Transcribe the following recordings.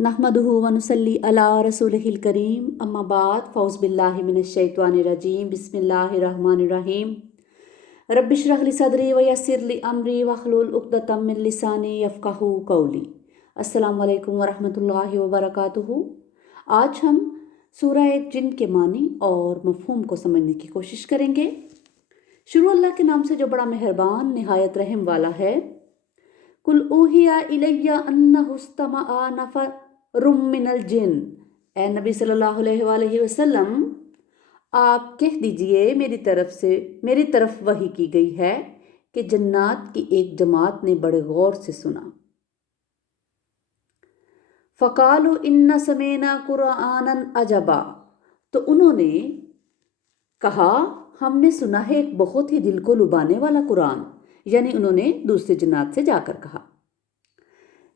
नहमदुहु व नुसल्ली अला रसूलिहिल करीम अम्मा बाद फ़ौज़ बिल्लाहि मिनश शैतानिर रजीम बिस्मिल्लाहिर रहमानिर रहीम रब्बिश्रह ली सदरी व यस्सिर ली अमरी वहलुल उक़दतम मिन लिसानी यफ़क़हू क़ौली। अस्सलामु अलैकुम व रहमतुल्लाहि व बरकातुहू। आज हम सूरह जिन के मानी और मफ़हूम को समझने की कोशिश करेंगे। शुरू अल्लाह के नाम से जो बड़ा मेहरबान निहायत रहम वाला है। कुल ऊहिया इलैया अन्नहु इस्तमअ नफ़रुम मिनल जिन। ए नबी सल्लल्लाहु अलैहि वसल्लम, आप कह दीजिए मेरी तरफ वही की गई है कि जन्नात की एक जमात ने बड़े गौर से सुना। फ़क़ालू इन्ना समीना कुरआनन अजबा, तो उन्होंने कहा हमने सुना है एक बहुत ही दिल को लुभाने वाला कुरान। यानी उन्होंने दूसरी जन्नात से जाकर कहा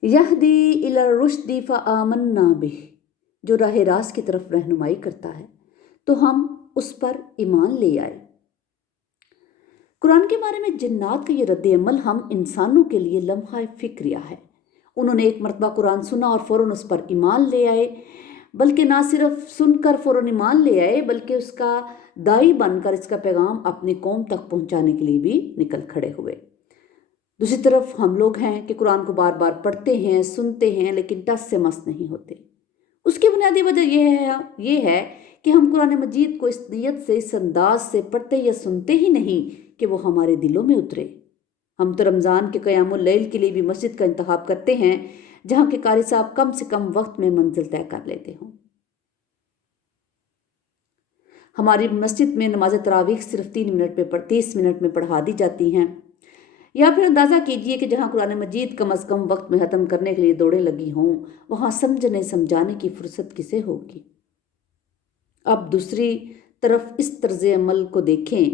यहदी इला रुश्दी फ़आमन्ना बिह, जो राह रास्त की तरफ रहनुमाई करता है तो हम उस पर ईमान ले आए। कुरान के बारे में जन्नात का ये रद्द अमल हम इंसानों के लिए लम्हा फ़िक्रिया है। उन्होंने एक मरतबा कुरान सुना और फ़ौरन उस पर ईमान ले आए, बल्कि ना सिर्फ सुनकर फ़ौरन ईमान ले आए बल्कि उसका दाई बनकर इसका पैगाम अपनी कौम तक पहुंचाने के लिए भी निकल खड़े हुए। दूसरी तरफ हम लोग हैं कि कुरान को बार बार पढ़ते हैं, सुनते हैं, लेकिन टस से मस नहीं होते। उसकी बुनियादी वजह यह है कि हम कुरान मजीद को इस नीयत से, इस अंदाज से पढ़ते या सुनते ही नहीं कि वो हमारे दिलों में उतरे। हम तो रमज़ान के क़यामुल लैल के लिए भी मस्जिद का इंतखाब करते हैं जहाँ के कारी साहब कम से कम वक्त में मंजिल तय कर लेते हों। हमारी मस्जिद में नमाज तरावीह सिर्फ 30 मिनट में पढ़ा दी जाती हैं। या फिर अंदाज़ा कीजिए कि जहाँ कुरान मजीद कम अज़ कम वक्त में ख़त्म करने के लिए दौड़े लगी हों, वहाँ समझने समझाने की फुर्सत किसे होगी। अब दूसरी तरफ इस तर्ज़ अमल को देखें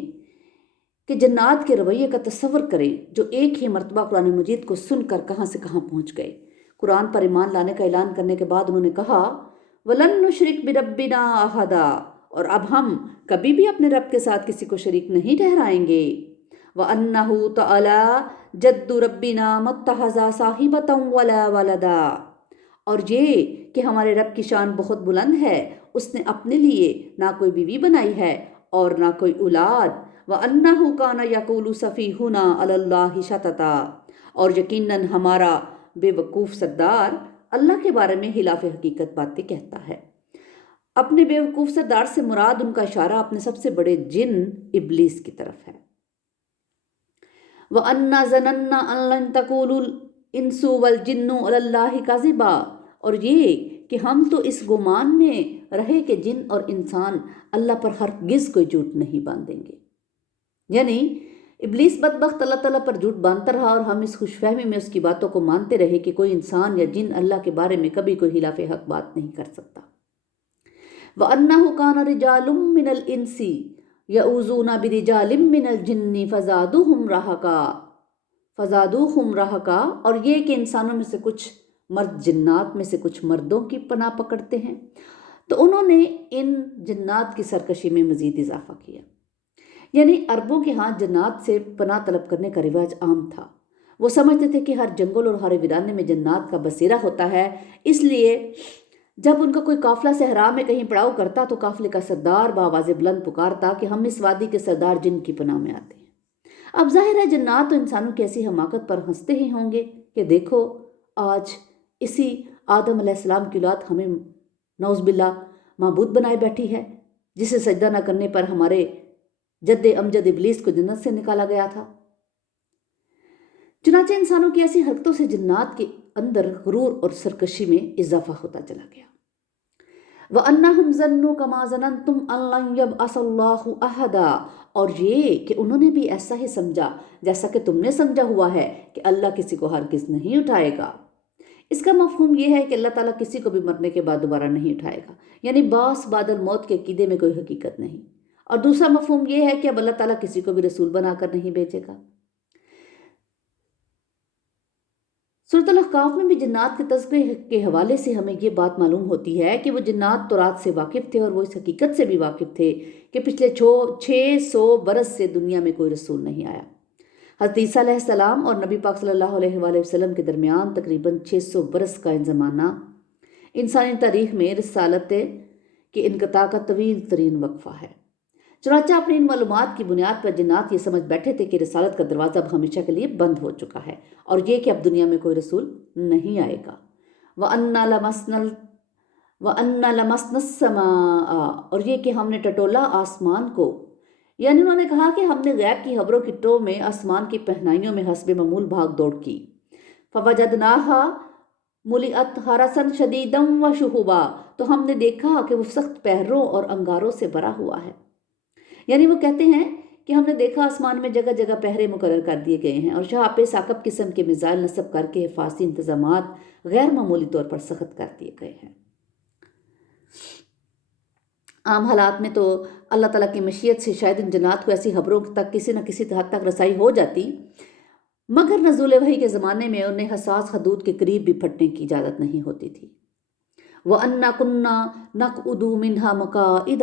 कि जन्नात के रवैये का तसव्वुर करें जो एक ही मरतबा कुरान मजीद को सुनकर कहाँ से कहाँ पहुँच गए। कुरान पर ईमान लाने का ऐलान करने के बाद उन्होंने कहा वलन नुशरिक बिरब्बिना अहदा, और अब हम कभी भी अपने रब के साथ किसी को शरीक नहीं ठहराएंगे। व अन्नहु तआला जद्दु रब्बिना मत्तहज़ा साहिबतन वला वलदा, और ये कि हमारे रब की शान बहुत बुलंद है, उसने अपने लिए ना कोई बीवी बनाई है और ना कोई औलाद। व अन्नहु काना यक़ूलु सफ़ीहुना अलल्लाहि शतता, और यकीनन हमारा बेवकूफ़ सरदार अल्लाह के बारे में खिलाफ हकीकत बातें कहता है। अपने बेवकूफ़ सरदार से मुराद उनका इशारा अपने सबसे बड़े जिन इब्लीस की तरफ है। व अन्ना ज़नन्ना अन लन तक़ूलुल इंसु वल जिन्नु अलल्लाहि काज़िबा, और ये कि हम तो इस गुमान में रहे कि जिन और इंसान अल्लाह पर हरगिज़ कोई झूठ नहीं बांधेंगे। यानी इब्लीस बदबख्त अल्लाह ताला पर झूठ बांधता रहा और हम इस खुशफहमी में उसकी बातों को मानते रहे कि कोई इंसान या जिन अल्लाह के बारे में कभी कोई खिलाफ हक बात नहीं कर सकता। व अन्नहु काना रिजालुम मिनल इंसी यऊज़ूना बिरिजालिम मिनल जिन्नी फ़ज़ादुहुम रहका, और ये कि इंसानों में से कुछ मर्द जिन्नात में से कुछ मर्दों की पनाह पकड़ते हैं, तो उन्होंने इन जिन्नात की सरकशी में मज़ीद इजाफा किया। यानी अरबों के यहाँ जन्नात से पनाह तलब करने का रिवाज आम था। वो समझते थे कि हर जंगल और हर वीराने में जन्नात का बसेरा होता है, इसलिए जब उनका कोई काफिला सहरा में कहीं पड़ाव करता तो काफिले का सरदार बावाज़े बुलंद पुकारता कि हम इस वादी के सरदार जिन की पनाह में आते हैं। अब जाहिर है जन्नात तो इंसानों की ऐसी हमाकत पर हंसते ही होंगे कि देखो आज इसी आदम अलैहिस्सलाम की औलाद हमें नौज़बिल्ला माबूद बनाए बैठी है, जिसे सजदा न करने पर हमारे जद्दे अमजद इब्लीस को जन्नत से निकाला गया था। चुनांचे इंसानों की ऐसी हरकतों से जन्नात के अंदर गुरूर और सरकशी में इजाफा होता चला गया। व अन्नहुम ज़न्नु कमा ज़ननतुम अन लन यबअसल्लाहु अहदा, और ये कि उन्होंने भी ऐसा ही समझा जैसा कि तुमने समझा हुआ है कि अल्लाह किसी को हरगिज़ नहीं उठाएगा। इसका मफहूम ये है कि अल्लाह ताला किसी को भी मरने के बाद दोबारा नहीं उठाएगा, यानी बास बादल मौत के अकीदे में कोई हकीकत नहीं। और दूसरा मफहूम ये है कि अब अल्लाह ताला किसी को भी रसूल बनाकर नहीं भेजेगा। सूरह अल-अहकाफ में भी जन्नात के तज़किरे के हवाले से हमें ये बात मालूम होती है कि वो जन्नात तौरात से वाकिफ़ थे और वो इस हकीकत से भी वाकिफ़ थे कि पिछले 600 बरस से दुनिया में कोई रसूल नहीं आया। हज़रत ईसा अलैहिस्सलाम और नबी पाक सल्लल्लाहु अलैहि वसल्लम के दरमियान तकरीबन 600 बरस का ज़माना انسانی تاریخ میں رسالت کے انقطاع کا طویل ترین وقفہ ہے۔ چنانچہ اپنی ان معلومات کی بنیاد پر جنات یہ سمجھ بیٹھے تھے کہ رسالت کا دروازہ اب ہمیشہ کے لیے بند ہو چکا ہے، اور یہ کہ اب دنیا میں کوئی رسول نہیں آئے گا۔ وَأَنَّا لَمَسْنَا السَّمَاءَ، اور یہ کہ ہم نے ٹٹولا آسمان کو، یعنی انہوں نے کہا کہ ہم نے غیب کی خبروں کی ٹو میں آسمان کی پہنائیوں میں حسب معمول بھاگ دوڑ کی۔ فَوَجَدْنَاهَا مُلِئَتْ حَرَسًا شَدِيدًا وَشُهُبًا، تو ہم نے دیکھا کہ وہ سخت پہروں اور انگاروں سے بھرا ہوا ہے۔ یعنی وہ کہتے ہیں کہ ہم نے دیکھا آسمان میں جگہ جگہ پہرے مقرر کر دیے گئے ہیں، اور شہاب ثاقب قسم کے میزائل نصب کر کے حفاظتی انتظامات غیر معمولی طور پر سخت کر دیے گئے ہیں۔ عام حالات میں تو اللہ تعالیٰ کی مشیت سے شاید ان جنات کو ایسی خبروں تک کسی نہ کسی حد تک رسائی ہو جاتی، مگر نزول وحی کے زمانے میں انہیں حساس حدود کے قریب بھی پھٹنے کی اجازت نہیں ہوتی تھی۔ وَأَنَّا كُنَّا نَقْعُدُ مِنْهَا مَقَاعِدَ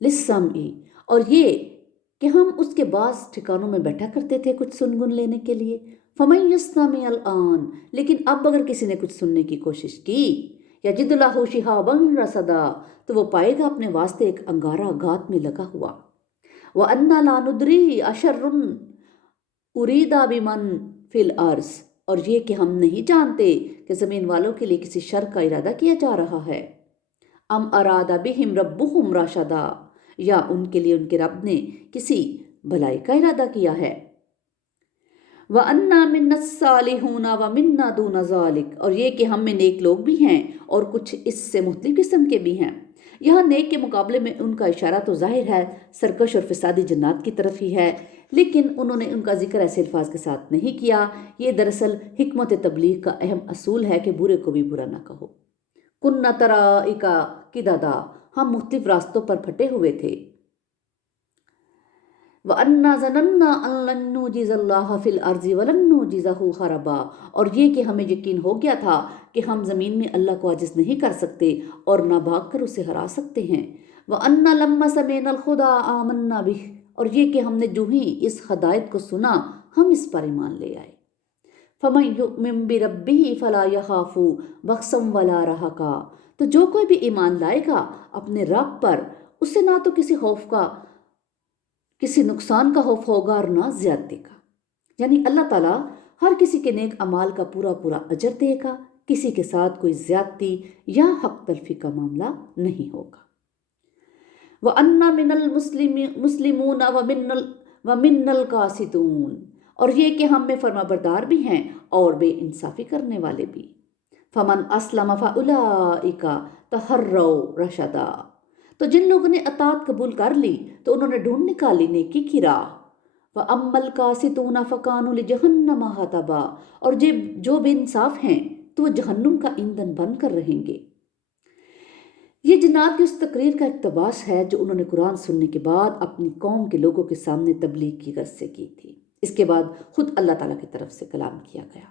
لِلسَّمْعِ، اور یہ کہ ہم اس کے بعض ٹھکانوں میں بیٹھا کرتے تھے کچھ سنگن لینے کے لیے۔ فَمَن يَسْتَمِعِ الْآنَ، لیکن اب اگر کسی نے کچھ سننے کی کوشش کی، يَجِدْ لَهُ شِهَابًا رَصَدًا، تو وہ پائے گا اپنے واسطے ایک انگارہ گات میں لگا ہوا۔ وَأَنَّا لَا نُدْرِي أَشَرٌّ أُرِيدَ بِمَنْ فِي الْأَرْضِ، اور یہ کہ ہم نہیں جانتے کہ زمین والوں کے لیے کسی شر کا ارادہ کیا جا رہا ہے۔ ام اراد بہم ربہم رشدا، یا ان کے لیے ان کے رب نے کسی بھلائی کا ارادہ کیا ہے۔ وَأَنَّا مِنَّا الصَّالِحُونَ وَمِنَّا دُونَ ذَلِكَ، اور یہ کہ ہم میں نیک لوگ بھی ہیں اور کچھ اس سے مختلف قسم کے بھی ہیں۔ یہاں نیک کے مقابلے میں ان کا اشارہ تو ظاہر ہے سرکش اور فسادی جنات کی طرف ہی ہے، لیکن انہوں نے ان کا ذکر ایسے الفاظ کے ساتھ نہیں کیا۔ یہ دراصل حکمت تبلیغ کا اہم اصول ہے کہ برے کو بھی برا نہ کہو۔ کُنَّا طَرَائِقَ قِدَدًا، ہم مختلف راستوں پر پھٹے ہوئے تھے۔ وَأَنَّا ظَنَنَّا أَن لَّن نُّعْجِزَ اللَّهَ فِي الْأَرْضِ وَلَن نُّعْجِزَهُ هَرَبًا، اور یہ کہ ہمیں یقین ہو گیا تھا کہ ہم زمین میں اللہ کو عاجز نہیں کر سکتے اور نہ بھاگ کر اسے ہرا سکتے ہیں۔ وَأَنَّا لَمَّا سَمِعْنَا الْهُدَىٰ آمَنَّا بِهِ، اور یہ کہ ہم نے جو ہی اس ہدایت کو سنا ہم اس پر ایمان لے آئے۔ فَمَن يُؤْمِن بِرَبِّهِ فَلَا يَخَافُ بَخْسًا وَلَا رَهَقًا، تو جو کوئی بھی ایمان لائے گا اپنے رب پر، اسے نہ تو کسی نقصان کا خوف ہوگا اور نہ زیادتی کا۔ یعنی اللہ تعالیٰ ہر کسی کے نیک اعمال کا پورا پورا اجر دے گا، کسی کے ساتھ کوئی زیادتی یا حق تلفی کا معاملہ نہیں ہوگا۔ وَأَنَّا مِنَ الْمُسْلِمُونَ وَمِنَّ الْقَاسِطُونَ، اور یہ کہ ہم میں فرما بردار بھی ہیں اور بے انصافی کرنے والے بھی۔ فَمَنْ أَسْلَمَ فَأُولَٰئِكَ تَحَرَّوْا رَشَدًا، تو جن لوگوں نے اطاعت قبول کر لی تو انہوں نے ڈھونڈ نکالی نیکی کی راہ۔ وَأَمَّا الْقَاسِطُونَ فَكَانُوا لِجَهَنَّمَ حَطَبًا، اور جو بے انصاف ہیں تو وہ جہنم کا ایندھن بن کر رہیں گے۔ یہ جنات کی اس تقریر کا اقتباس ہے جو انہوں نے قرآن سننے کے بعد اپنی قوم کے لوگوں کے سامنے تبلیغ کی غرض سے کی تھی۔ اس کے بعد خود اللہ تعالیٰ کی طرف سے کلام کیا گیا۔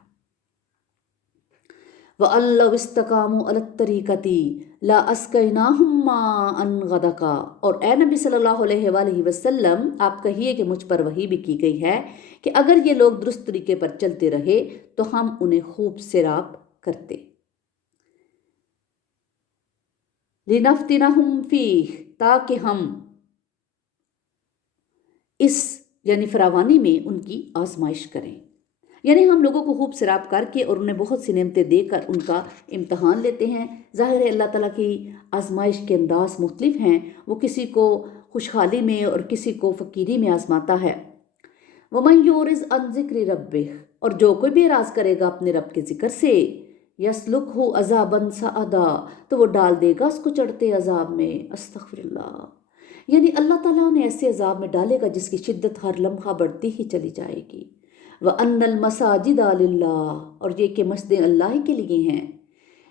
وَأَن لَّوْ اسْتَقَامُوا عَلَى الطَّرِيقَةِ لَأَسْقَيْنَاهُم مَّاءً غَدَقًا، اور اے نبی صلی اللہ علیہ وآلہ وسلم آپ کہیے کہ مجھ پر وحی بھی کی گئی ہے کہ اگر یہ لوگ درست طریقے پر چلتے رہے تو ہم انہیں خوب سیراب کرتے۔ لِنَفْتِنَهُمْ فِيهِ، تاکہ ہم اس یعنی فراوانی میں ان کی آزمائش کریں۔ یعنی ہم لوگوں کو خوب سیراب کر کے اور انہیں بہت سی نعمتیں دے کر ان کا امتحان لیتے ہیں۔ ظاہر ہے اللہ تعالیٰ کی آزمائش کے انداز مختلف ہیں، وہ کسی کو خوشحالی میں اور کسی کو فقیری میں آزماتا ہے۔ وَمَن يُعْرِضْ عَن ذِكْرِ رَبِّهِ، اور جو کوئی بھی اعراض کرے گا اپنے رب کے ذکر سے، يَسْلُكْهُ عَذَابًا صَعَدًا، تو وہ ڈال دے گا اس کو چڑھتے عذاب میں۔ استغفر اللہ، یعنی اللہ تعالیٰ انہیں ایسے عذاب میں ڈالے گا جس کی شدت ہر لمحہ بڑھتی ہی چلی جائے گی۔ وَأَنَّ الْمَسَاجِدَ لِلَّهِ، اور یہ کہ مسجدیں اللہ ہی کے لیے ہیں۔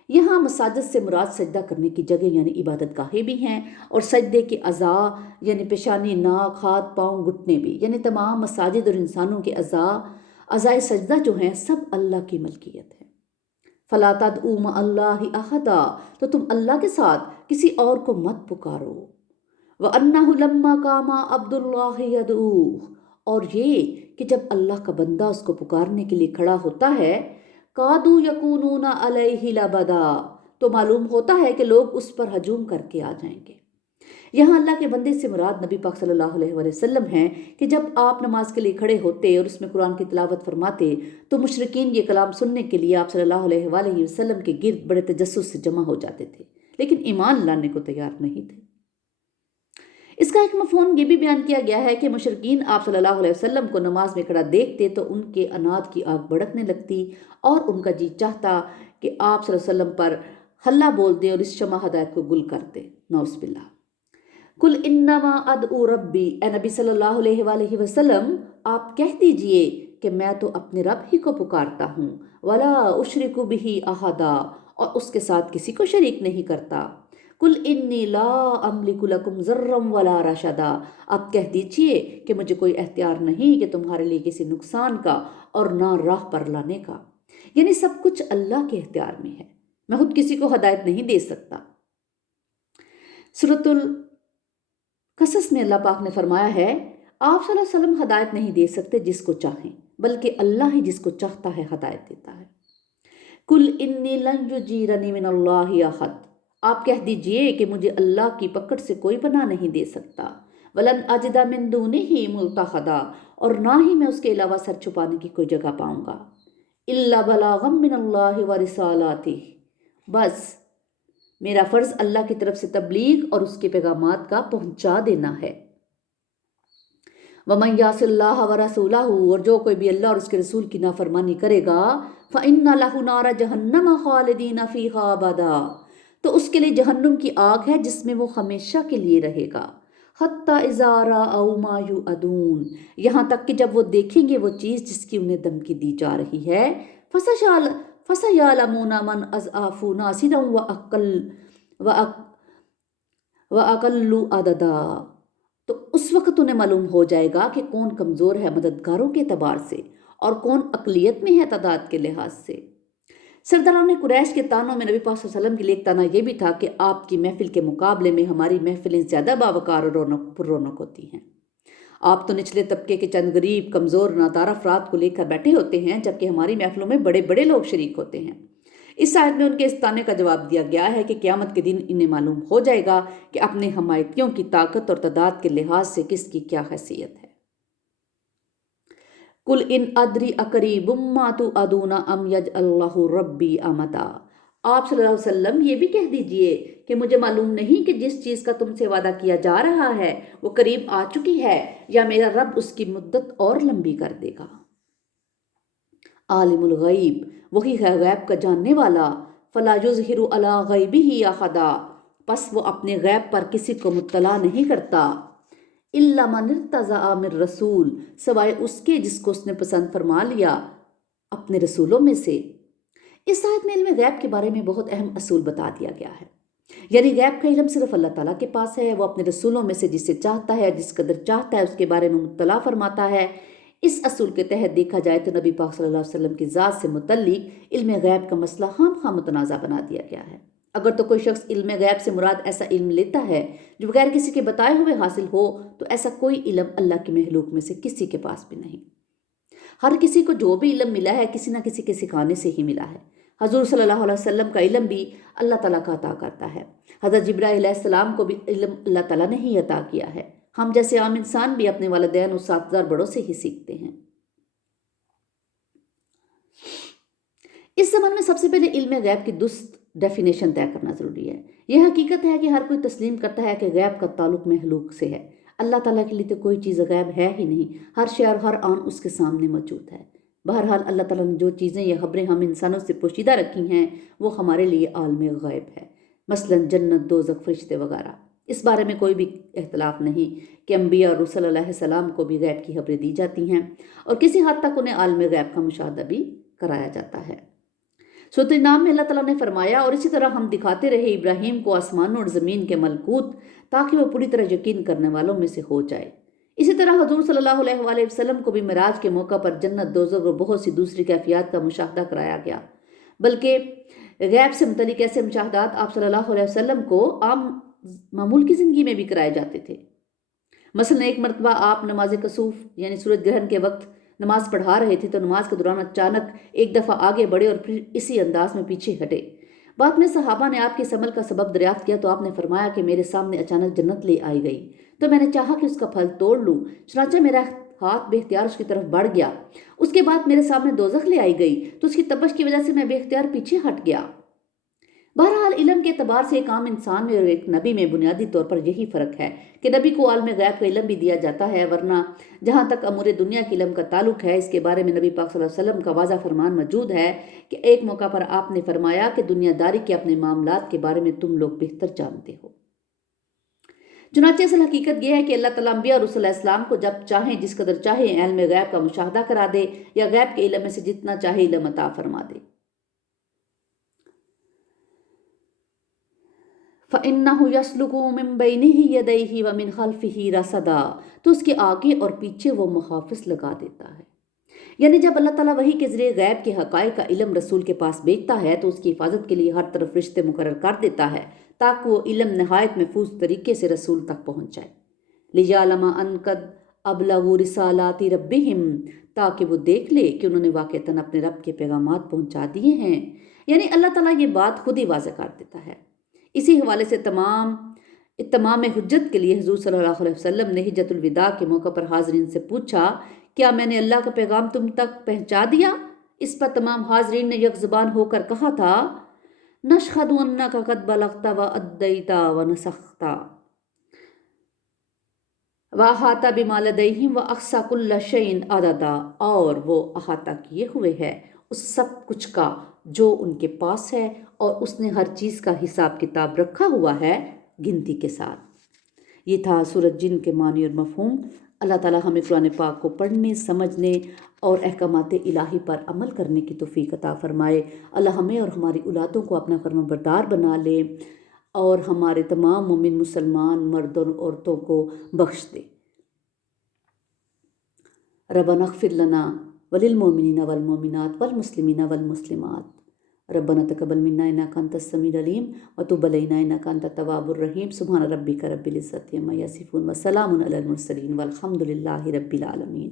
یہاں مساجد سے مراد سجدہ کرنے کی جگہ یعنی عبادت گاہیں بھی ہیں، اور سجدے کے اعضاء یعنی پیشانی، ناک، ہاتھ، پاؤں، گھٹنے بھی، یعنی تمام مساجد اور انسانوں کے اعضائے سجدہ جو ہیں سب اللہ کی ملکیت ہے۔ فَلَا تَدْعُوا مَعَ اللَّهِ أَحَدًا، تو تم اللہ کے ساتھ کسی اور کو مت پکارو۔ وَأَنَّهُ لَمَّا قَامَ عَبْدُ اللَّهِ يَدْعُوهُ، اور یہ کہ جب اللہ کا بندہ اس کو پکارنے کے لیے کھڑا ہوتا ہے، कादू यकूनून अलैहि लबदा, तो मालूम होता है कि लोग उस पर हजूम करके आ जाएंगे। यहाँ अल्लाह के बंदे से मुराद नबी पाक सल्लल्लाहु अलैहि वसल्लम हैं कि जब आप नमाज के लिए खड़े होते और उसमें कुरान की तिलावत फरमाते तो मुशरिकीन ये कलाम सुनने के लिए आप सल्लल्लाहु अलैहि वसल्लम के गिर्द बड़े तजस्सुस से जमा हो जाते थे, लेकिन ईमान लाने को तैयार नहीं थे। इसका एक मफ़हूम ये भी बयान किया गया है कि मुशरिकीन आप सल्लल्लाहु अलैहि वसल्लम को नमाज में खड़ा देखते तो उनके अनाद की आग भड़कने लगती और उनका जी चाहता कि आप सल्लल्लाहु अलैहि वसल्लम पर हल्ला बोल दे और इस शमा हदायत को गुल कर दे। नौज़ बिल्लाह। कुल इन्नमा अदउ रब्बी, ए नबी सल्लल्लाहु अलैहि वसल्लम आप कह दीजिए कि मैं तो अपने रब ही को पुकारता हूँ, वला उशरिकु बिही अहदा, और उसके साथ किसी को शरीक नहीं करता। कुल इन्नी ला अमलिकु लकुम ज़र्रम वला रशदा, आप कह दीजिए कि मुझे कोई एख्तियार नहीं कि तुम्हारे लिए किसी नुकसान का और ना राह पर लाने का, यानी सब कुछ अल्लाह के इख्तियार में है, मैं खुद किसी को हदायत नहीं दे सकता। सूरतुल कसस में अल्लाह पाक ने फरमाया है, आप सल्लल्लाहु अलैहि वसल्लम हदायत नहीं दे सकते जिसको चाहें, बल्कि अल्लाह ही जिसको चाहता है हदायत देता है। कुल इन्नी लन युजीरनी मिनल्लाहि अहद, आप कह दीजिए कि मुझे अल्लाह की पकड़ से कोई बना नहीं दे सकता। वलन अजदा मिन दूनिही मुल्तहदा, और ना ही मैं उसके अलावा सर छुपाने की कोई जगह पाऊंगा। इल्ला बलागम मिनल्लाहि व रिसालातिही, बस मेरा फ़र्ज़ अल्लाह की तरफ से तबलीग और उसके पैगामात का पहुंचा देना है। वमन यासिल्लाह व रसूलहू, और जो कोई भी अल्लाह और उसके रसूल की नाफरमानी करेगा, फ़इन्ना लहू नारा जहन्नम खालिदीन फ़ीहा अबदा, तो उसके लिए जहन्नुम की आग है जिसमें वो हमेशा के लिए रहेगा। हत्ता इज़ारा औ मा युअदून, यहाँ तक कि जब वो देखेंगे वो चीज़ जिसकी उन्हें धमकी दी जा रही है। फसयालमूना मन अज़आफू नासिरन व अकल्लु अददा, तो उस वक्त उन्हें मालूम हो जाएगा कि कौन कमज़ोर है मददगारों के एतबार से और कौन अकलियत में है तादाद के लिहाज से। सरदारान कुरैश के तानों में नबी पाक सल्लल्लाहु अलैहि वसल्लम के लिए एक ताना यह भी था कि आपकी महफिल के मुकाबले में हमारी महफिलें ज़्यादा बावकार और पुररौनक होती हैं। आप तो निचले तबके के चंद गरीब कमज़ोर नादार अफराद को लेकर बैठे होते हैं, जबकि हमारी महफिलों में बड़े बड़े लोग शरीक होते हैं। इस आयत में उनके इस ताने का जवाब दिया गया है कि क़यामत के दिन इन्हें मालूम हो जाएगा कि अपने हमायतियों की ताकत और तादाद के लिहाज से किसकी क्या हैसियत है। कुल इन अदरी अकरीबुम मा तुअदूना अम यजअल्लाहु रब्बी अमदा, आप सल्लल्लाहु अलैहि वसल्लम ये भी कह दीजिए कि मुझे मालूम नहीं कि जिस चीज़ का तुमसे वादा किया जा रहा है वो करीब आ चुकी है या मेरा रब उसकी मुद्दत और लंबी कर देगा। आलिमुल गैब, वही है गैब का जानने वाला। फला युज़हिरु अला गैबिही अहदा, बस वो अपने गैब पर किसी को मुत्तला नहीं करता। इल्ला मन इर्तज़ा मिर रसूल, सवाए उसके जिसको उसने पसंद फरमा लिया अपने रसूलों में से। इस आयत में इल्म गैब के बारे में बहुत अहम असूल बता दिया गया है, यानी गैब का इल्म सिर्फ अल्लाह ताला के पास है। वो अपने रसूलों में से जिसे चाहता है, जिस कदर चाहता है उसके बारे में मुत्तला फरमाता है। इस असूल के तहत देखा जाए तो नबी पाक सल्लल्लाहु अलैहि वसल्लम की ज़ात से मुतल्लिक इल्म गैब का मसला खाम मुतनाज़ा बना दिया गया है। अगर तो कोई शख्स इल्म गैब से मुराद ऐसा इल्म लेता है जो बगैर किसी के बताए हुए हासिल हो, तो ऐसा कोई इल्म अल्लाह के महलूक में से किसी के पास भी नहीं। हर किसी को जो भी इल्म मिला है किसी न किसी के सिखाने से ही मिला है। हजूर सल्लल्लाहु अलैहि वसल्लम का इल्म भी अल्लाह ताला का अता करता है। हज़रत जिब्राईल अलैहिस्सलाम को भी इल्म अल्लाह ताला ने ही अता किया है। हम जैसे आम इंसान भी अपने वालिदैन और साथीदार बड़ों से ही सीखते हैं। इस ज़माने में सबसे पहले इल्म गैब की दुरुस्त डेफिनेशन तय करना ज़रूरी है। यह हकीकत है कि हर कोई तस्लीम करता है कि गैब का ताल्लुक महलूक से है। अल्लाह ताला के लिए तो कोई चीज़ गैब है ही नहीं, हर शय और हर आन उसके सामने मौजूद है। बहरहाल अल्लाह ताला ने जो चीज़ें या खबरें हम इंसानों से पोशीदा रखी हैं वो हमारे लिए आलम गैब है, मसलन जन्नत, दोज़ख, फरिश्ते वगैरह। इस बारे में कोई भी इख्तलाफ नहीं कि अम्बिया और रसूल अलैहिस्सलाम को भी गैब की खबरें दी जाती हैं और किसी हद तक उन्हें आलम गैब का मुशाहदा भी कराया जाता है। सूरत नाम में अल्लाह ताला ने फरमाया, और इसी तरह हम दिखाते रहे इब्राहीम को आसमानों और ज़मीन के मलकूत ताकि वह पूरी तरह यकीन करने वालों में से हो जाए। इसी तरह हजूर सल्लल्लाहु अलैहि वसल्लम को भी मिराज के मौका पर जन्नत, दोज़ख और बहुत सी दूसरी कैफियत का मुशाहदा कराया गया। बल्कि गैब से मुतल्लिक ऐसे मुशाहदात आप सल्लल्लाहु अलैहि वसल्लम को आम मामूल की ज़िंदगी में भी कराए जाते थे। मसलन एक मरतबा आप नमाज कसूफ यानी सूरज ग्रहण के वक्त نماز پڑھا رہے تھے تو نماز کے دوران اچانک ایک دفعہ آگے بڑھے اور پھر اسی انداز میں پیچھے ہٹے۔ بعد میں صحابہ نے آپ کے اس عمل کا سبب دریافت کیا تو آپ نے فرمایا کہ میرے سامنے اچانک جنت لے آئی گئی تو میں نے چاہا کہ اس کا پھل توڑ لوں، چنانچہ میرا ہاتھ بے اختیار اس کی طرف بڑھ گیا۔ اس کے بعد میرے سامنے دوزخ لے آئی گئی تو اس کی تپش کی وجہ سے میں بے اختیار پیچھے ہٹ گیا۔ بہرحال علم کے اعتبار سے ایک عام انسان میں اور ایک نبی میں بنیادی طور پر یہی فرق ہے کہ نبی کو عالم غیب کا علم بھی دیا جاتا ہے، ورنہ جہاں تک امور دنیا کے علم کا تعلق ہے اس کے بارے میں نبی پاک صلی اللہ علیہ وسلم کا واضح فرمان موجود ہے کہ ایک موقع پر آپ نے فرمایا کہ دنیا داری کے اپنے معاملات کے بارے میں تم لوگ بہتر جانتے ہو۔ چنانچہ اصل حقیقت یہ ہے کہ اللہ تعالیٰ انبیاء اور رسول اللہ السلام کو جب چاہیں جس قدر چاہیں علم غیب کا مشاہدہ کرا دے یا غیب کے علم میں سے جتنا چاہے علم عطا فرما دے۔ فَإِنَّهُ يَسْلُكُ مِن بَيْنِهِ يَدَيْهِ وَمِنْ خَلْفِهِ رَصَدًا، تو اس کے آگے اور پیچھے وہ محافظ لگا دیتا ہے۔ یعنی جب اللہ تعالیٰ وحی کے ذریعے غیب کے حقائق کا علم رسول کے پاس بھیجتا ہے تو اس کی حفاظت کے لیے ہر طرف رشتے مقرر کر دیتا ہے تاکہ وہ علم نہایت محفوظ طریقے سے رسول تک پہنچ جائے۔ لِيَعْلَمَ أَنْ قَدْ أَبْلَغُوا رِسَالَاتِ رَبِّهِمْ، تاکہ وہ دیکھ لے کہ انہوں نے واقعتاً اپنے رب کے پیغامات پہنچا دیے ہیں۔ یعنی اللہ تعالیٰ یہ بات خود ہی واضح کر دیتا ہے۔ اسی حوالے سے اتمام حجت کے لیے حضور صلی اللہ علیہ وسلم نے حجت الوداع کے موقع پر حاضرین سے پوچھا، کیا میں نے اللہ کا پیغام تم تک پہنچا دیا؟ اس پر تمام حاضرین نے یک زبان ہو کر کہا تھا، نشہد انک قد بلغت وادیت ونصحت واحاط بما لدیہم واحصی کل شیء عددا، اور وہ احاطہ کیے ہوئے ہے اس سب کچھ کا جو ان کے پاس ہے اور اس نے ہر چیز کا حساب کتاب رکھا ہوا ہے گنتی کے ساتھ۔ یہ تھا سورۃ جن کے معنی اور مفہوم۔ اللہ تعالیٰ ہمیں قرآن پاک کو پڑھنے، سمجھنے اور احکامات الہی پر عمل کرنے کی توفیق عطا فرمائے۔ اللہ ہمیں اور ہماری اولادوں کو اپنا فرمان بردار بنا لے اور ہمارے تمام مومن مسلمان مردوں اور عورتوں کو بخش دے۔ ربنا اغفر لنا وللمؤمنین والمؤمنات والمسلمین والمسلمات، ربنا تقبل منا انک انت السمیع العلیم وتب علینا انک انت التواب الرحیم۔ سبحان ربک رب العزۃ عما یصفون وسلام علی المرسلین والحمد للہ رب العالمین۔